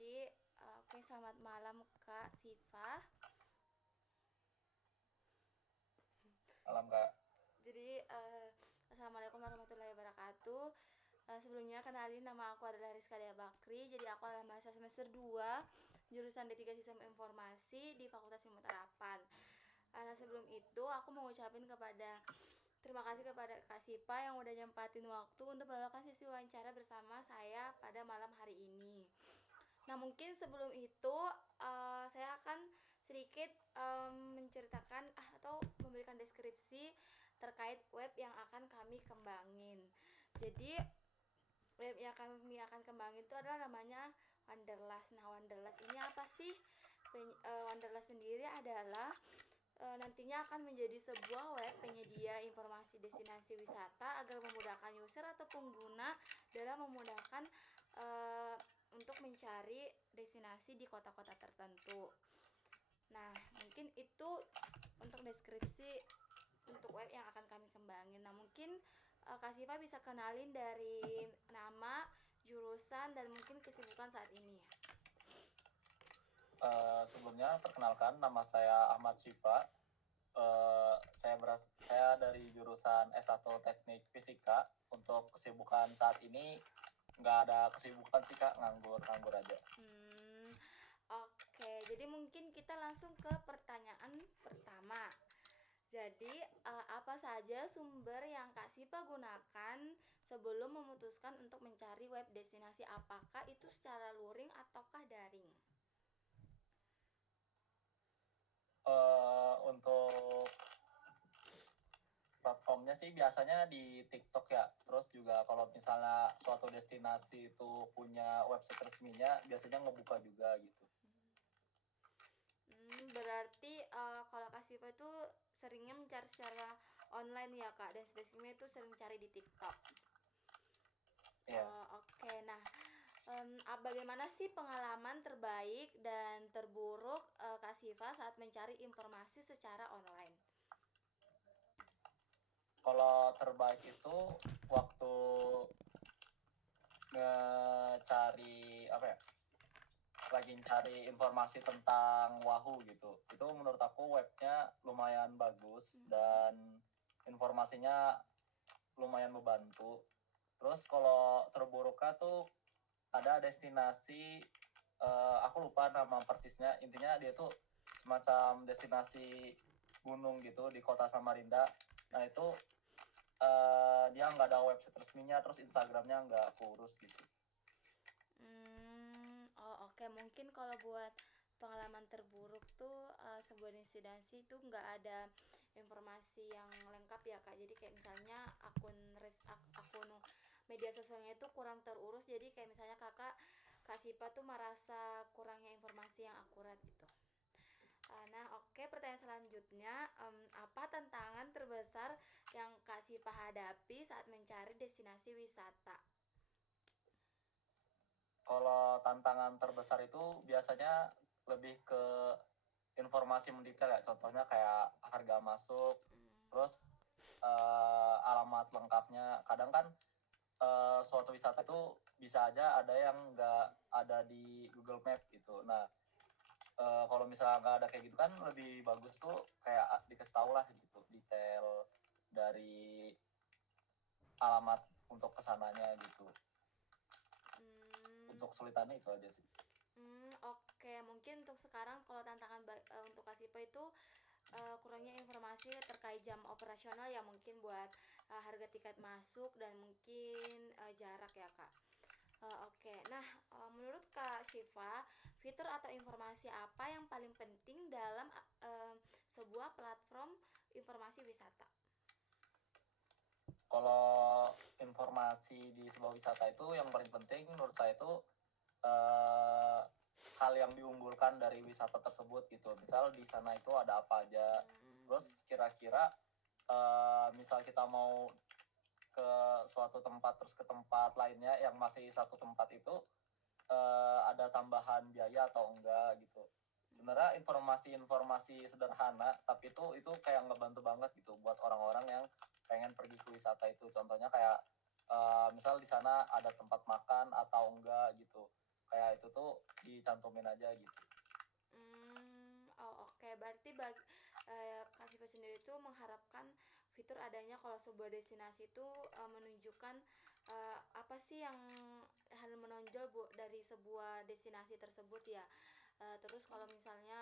Oke, selamat malam Kak Siva. Malam Kak. Assalamualaikum warahmatullahi wabarakatuh. Sebelumnya kenalin, nama aku adalah Rizka Dea Bakri. Jadi aku adalah mahasiswa semester 2 jurusan D3 Sistem Informasi di Fakultas Ilmu Tarapan. Nah, sebelum itu aku mau ngucapin terima kasih kepada Kak Sipa yang udah nyempatin waktu untuk melakukan sesi wawancara bersama saya pada malam hari ini. Nah, mungkin sebelum itu saya akan sedikit menceritakan atau memberikan deskripsi terkait web yang akan kami kembangin. Jadi, web yang kami akan kembangin itu adalah namanya Wanderlust. Nah, Wanderlust ini apa sih? Wanderlust sendiri adalah nantinya akan menjadi sebuah web penyedia informasi destinasi wisata agar memudahkan user atau pengguna dalam memudahkan uh, untuk mencari destinasi di kota-kota tertentu. Nah, mungkin itu untuk deskripsi untuk web yang akan kami kembangin. Nah, mungkin Kak Siva bisa kenalin dari nama, jurusan, dan mungkin kesibukan saat ini. Sebelumnya perkenalkan, nama saya Ahmad Syifa. Saya dari jurusan S1 Teknik Fisika. Untuk kesibukan saat ini nggak ada kesibukan sih Kak, nganggur aja. Oke, jadi mungkin kita langsung ke pertanyaan pertama. Jadi, apa saja sumber yang Kak Sipa gunakan sebelum memutuskan untuk mencari web destinasi? Apakah itu secara luring ataukah daring? Untuk platformnya sih biasanya di TikTok ya. Terus juga kalau misalnya suatu destinasi itu punya website resminya, biasanya ngebuka juga gitu. Berarti kalau Kak Sipa itu seringnya mencari secara online ya Kak, dan spesifiknya itu sering cari di TikTok. Iya. Oke. Nah, bagaimana sih pengalaman terbaik dan terburuk Kak Siva saat mencari informasi secara online? Kalau terbaik itu waktu ngecari apa ya, lagi cari informasi tentang Wahoo gitu. Itu menurut aku webnya lumayan bagus dan informasinya lumayan membantu. Terus kalau terburuknya tuh ada destinasi, aku lupa nama persisnya, intinya dia tuh semacam destinasi gunung gitu di kota Samarinda. Nah itu dia nggak ada website resminya, terus Instagramnya nggak kurus gitu. Oke. Mungkin kalau buat pengalaman terburuk tuh sebuah destinasi itu nggak ada informasi yang lengkap ya Kak. Jadi kayak misalnya akun media sosialnya itu kurang terurus. Jadi kayak misalnya Kak Sipa tuh merasa kurangnya informasi yang akurat gitu. Nah, oke, pertanyaan selanjutnya, apa tantangan terbesar yang Kak Sipa hadapi saat mencari destinasi wisata? Kalau tantangan terbesar itu biasanya lebih ke informasi mendetail ya, contohnya kayak harga masuk, terus alamat lengkapnya. Kadang kan suatu wisata itu bisa aja ada yang nggak ada di Google Map gitu. Nah, kalau misalnya nggak ada kayak gitu kan lebih bagus tuh kayak dikasih tahu lah gitu detail dari alamat untuk kesananya gitu. Hmm, Untuk kesulitannya itu aja sih. oke. Mungkin untuk sekarang kalau tantangan untuk Kasipa itu kurangnya informasi terkait jam operasional ya, mungkin buat harga tiket masuk dan mungkin jarak ya Kak. Oke. Nah, menurut Kak Siva, fitur atau informasi apa yang paling penting dalam sebuah platform informasi wisata? Kalau informasi di sebuah wisata itu yang paling penting menurut saya itu eh, hal yang diunggulkan dari wisata tersebut gitu. Misal di sana itu ada apa aja. Terus kira-kira misal kita mau ke suatu tempat terus ke tempat lainnya yang masih satu tempat itu ada tambahan biaya atau enggak gitu. Sebenarnya informasi-informasi sederhana tapi itu kayak ngebantu banget gitu buat orang-orang yang pengen pergi ke wisata itu. Contohnya kayak misal di sana ada tempat makan atau enggak gitu. kayak itu tuh dicantumin aja gitu. Oh oke. Berarti Kak Siva sendiri itu mengharapkan fitur adanya kalau sebuah destinasi itu menunjukkan apa sih yang hal menonjol dari sebuah destinasi tersebut ya. Terus kalau misalnya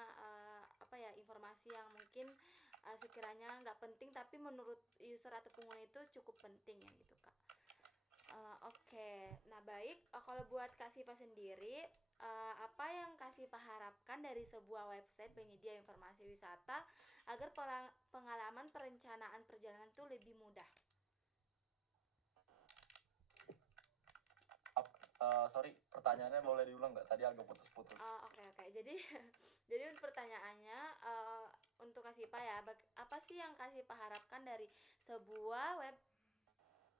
apa ya, informasi yang mungkin sekiranya nggak penting tapi menurut user atau pengguna itu cukup penting ya gitu Kak. Oke. Nah baik, kalau buat Kak Siva sendiri, apa yang Kak Siva harapkan dari sebuah website penyedia informasi wisata agar pengalaman perencanaan perjalanan itu lebih mudah? Sorry, pertanyaannya boleh diulang nggak? Tadi agak putus-putus. Oke oke. Jadi jadi untuk pertanyaannya, untuk Kak Siva ya, apa sih yang Kak Siva harapkan dari sebuah web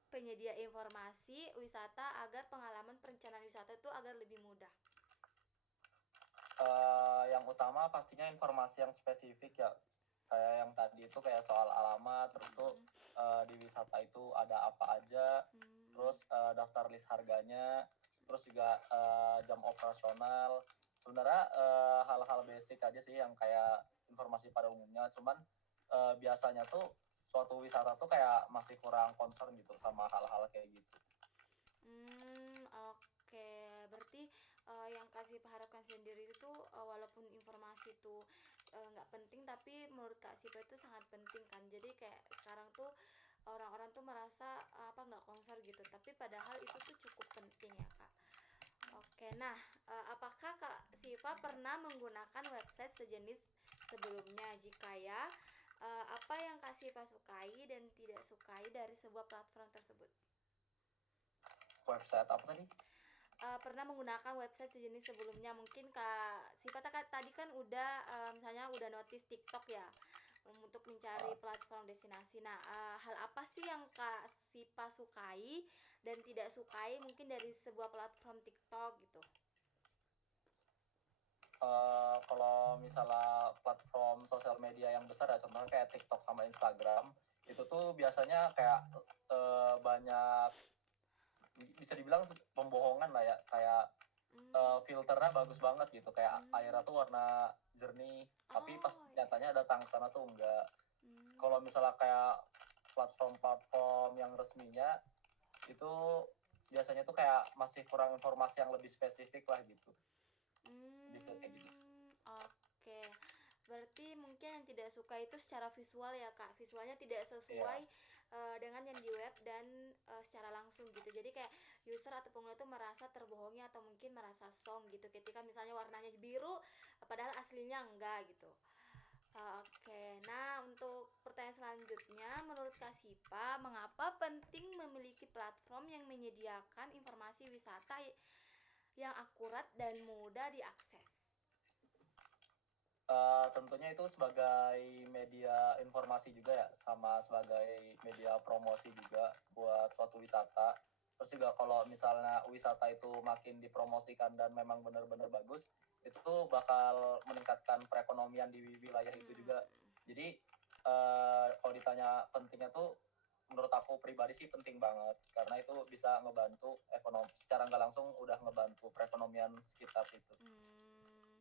penyedia informasi wisata agar pengalaman perencanaan wisata itu agar lebih mudah? Yang utama pastinya informasi yang spesifik ya, kayak yang tadi itu kayak soal alamat, terus tuh di wisata itu ada apa aja, terus daftar list harganya, terus juga jam operasional. Sebenarnya hal-hal basic aja sih yang kayak informasi pada umumnya, cuman biasanya tuh suatu wisata tuh kayak masih kurang concern gitu sama hal-hal kayak gitu. Oke. Berarti yang kasih harapkan sendiri itu walaupun informasi itu nggak penting tapi menurut Kak Sipa itu sangat penting kan. Jadi kayak sekarang tuh orang-orang tuh merasa apa nggak konser gitu, tapi padahal itu tuh cukup penting ya Kak. Oke, nah apakah Kak Siva pernah menggunakan website sejenis sebelumnya? Jika ya, apa yang Kak Siva sukai dan tidak sukai dari sebuah platform tersebut? Website apa tadi? Pernah menggunakan website sejenis sebelumnya. Mungkin Kak Siva tadi kan udah misalnya udah notice TikTok ya, untuk mencari platform destinasi. Nah, hal apa sih yang Kak Siva sukai dan tidak sukai mungkin dari sebuah platform TikTok gitu? Kalau misalnya platform sosial media yang besar ya, contohnya kayak TikTok sama Instagram, itu tuh biasanya kayak banyak, bisa dibilang pembohongan lah ya, kayak filternya bagus banget gitu, kayak airnya tuh warna jernih, tapi pas Oh, iya. nyatanya datang ke sana tuh enggak. Hmm. Kalau misalnya kayak platform-platform yang resminya itu biasanya tuh kayak masih kurang informasi yang lebih spesifik lah gitu, gitu kayak gitu. Oke. Berarti mungkin yang tidak suka itu secara visual ya, Kak. Visualnya tidak Iya. sesuai dengan yang di web dan secara langsung gitu. Jadi kayak user atau pengguna tuh merasa terbohongi atau mungkin merasa song gitu ketika misalnya warnanya biru padahal aslinya enggak gitu. Oke. Nah, untuk pertanyaan selanjutnya, menurut Kak Sipa, mengapa penting memiliki platform yang menyediakan informasi wisata yang akurat dan mudah diakses? Tentunya itu sebagai media informasi juga ya, sama sebagai media promosi juga buat suatu wisata. Terus juga kalau misalnya wisata itu makin dipromosikan dan memang benar-benar bagus, itu tuh bakal meningkatkan perekonomian di wilayah itu juga. Hmm. Jadi kalau ditanya pentingnya tuh, menurut aku pribadi sih penting banget, karena itu bisa ngebantu ekonomi secara nggak langsung, udah ngebantu perekonomian sekitar itu. Hmm,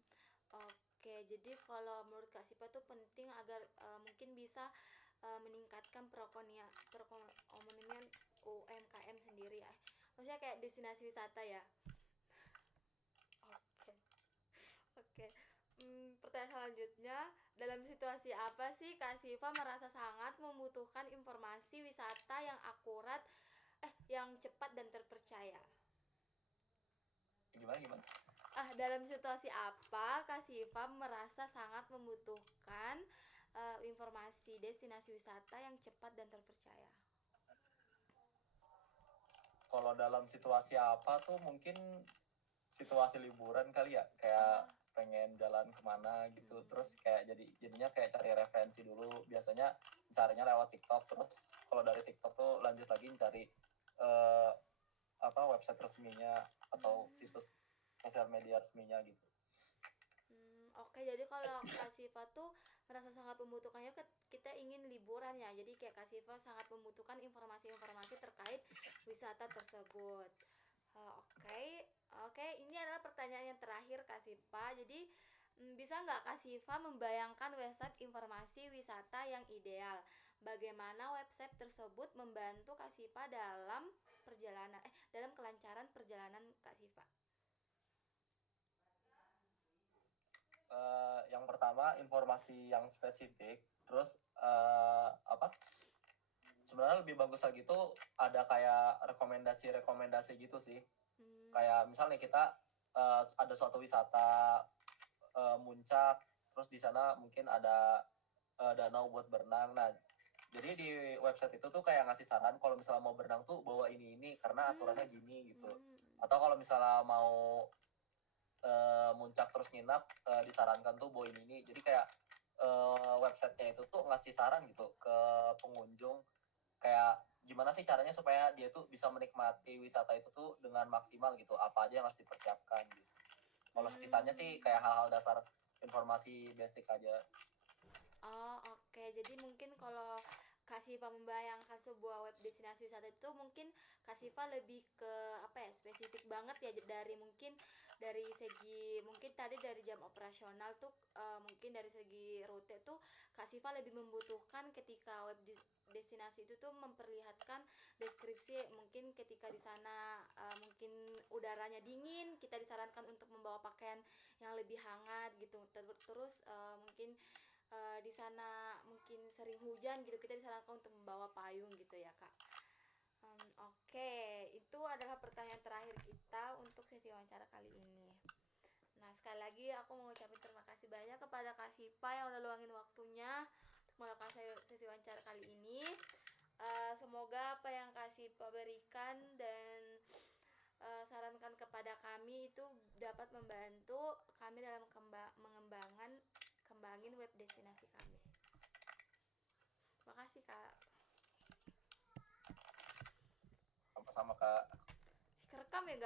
oke. Jadi kalau menurut Kak Sipa tuh penting agar mungkin bisa meningkatkan perekonomian UMKM sendiri ya. Maksudnya kayak destinasi wisata ya. Oke. Oke. Pertanyaan selanjutnya, dalam situasi apa sih Kak Siva merasa sangat membutuhkan informasi wisata yang akurat, yang cepat dan terpercaya? Gimana gimana? Dalam situasi apa Kak Siva merasa sangat membutuhkan informasi destinasi wisata yang cepat dan terpercaya? Kalau dalam situasi apa tuh, mungkin situasi liburan kali ya, kayak Ah, pengen jalan kemana gitu, terus kayak jadinya kayak cari referensi dulu, biasanya carinya lewat TikTok, terus kalau dari TikTok tuh lanjut lagi cari eh, apa, website resminya atau hmm, situs sosial media resminya gitu. oke. Jadi kalau Kak Siva tuh merasa sangat membutuhkannya, kita ingin liburan ya. Jadi kayak Kak Siva sangat membutuhkan informasi-informasi terkait wisata tersebut. Oke, oke. Ini adalah pertanyaan yang terakhir Kak Sipa. Jadi, bisa nggak Kak Sipa membayangkan website informasi wisata yang ideal? Bagaimana website tersebut membantu Kak Sipa dalam dalam kelancaran perjalanan Kak Sipa? Yang pertama informasi yang spesifik, terus apa, sebenarnya lebih bagus lagi tuh ada kayak rekomendasi gitu sih. Hmm, Kayak misalnya kita ada suatu wisata muncak, terus di sana mungkin ada danau buat berenang. Nah, jadi di website itu tuh kayak ngasih saran kalau misalnya mau berenang tuh bawa ini karena hmm, aturannya gini gitu. hmm, Atau kalau misalnya mau muncak terus nginap, disarankan tuh bawa ini. Jadi kayak websitenya itu tuh ngasih saran gitu ke pengunjung kayak gimana sih caranya supaya dia tuh bisa menikmati wisata itu tuh dengan maksimal gitu, apa aja yang harus dipersiapkan gitu. Kalau sisanya sih hmm. kayak hal-hal dasar informasi basic aja. Oh, oke. Jadi mungkin kalau Kak Siva membayangkan sebuah web destinasi wisata itu mungkin Kak Siva lebih ke apa ya, spesifik banget ya dari mungkin dari segi mungkin tadi dari jam operasional tuh mungkin dari segi rute tuh Kak Siva lebih membutuhkan ketika destinasi itu tuh memperlihatkan deskripsi mungkin ketika di sana mungkin udaranya dingin, kita disarankan untuk membawa pakaian yang lebih hangat gitu. Terus mungkin di sana mungkin sering hujan gitu, kita disarankan untuk membawa payung gitu ya kak. Oke, itu adalah pertanyaan terakhir kita untuk sesi wawancara kali ini. Nah, sekali lagi aku mau ucapin terima kasih banyak kepada Kak Sipa yang udah luangin waktunya untuk melakukan sesi wawancara kali ini. Semoga apa yang Kak Sipa berikan dan sarankan kepada kami itu dapat membantu kami dalam kembangin web destinasi kami. Terima kasih Kak. Sama-sama Kak.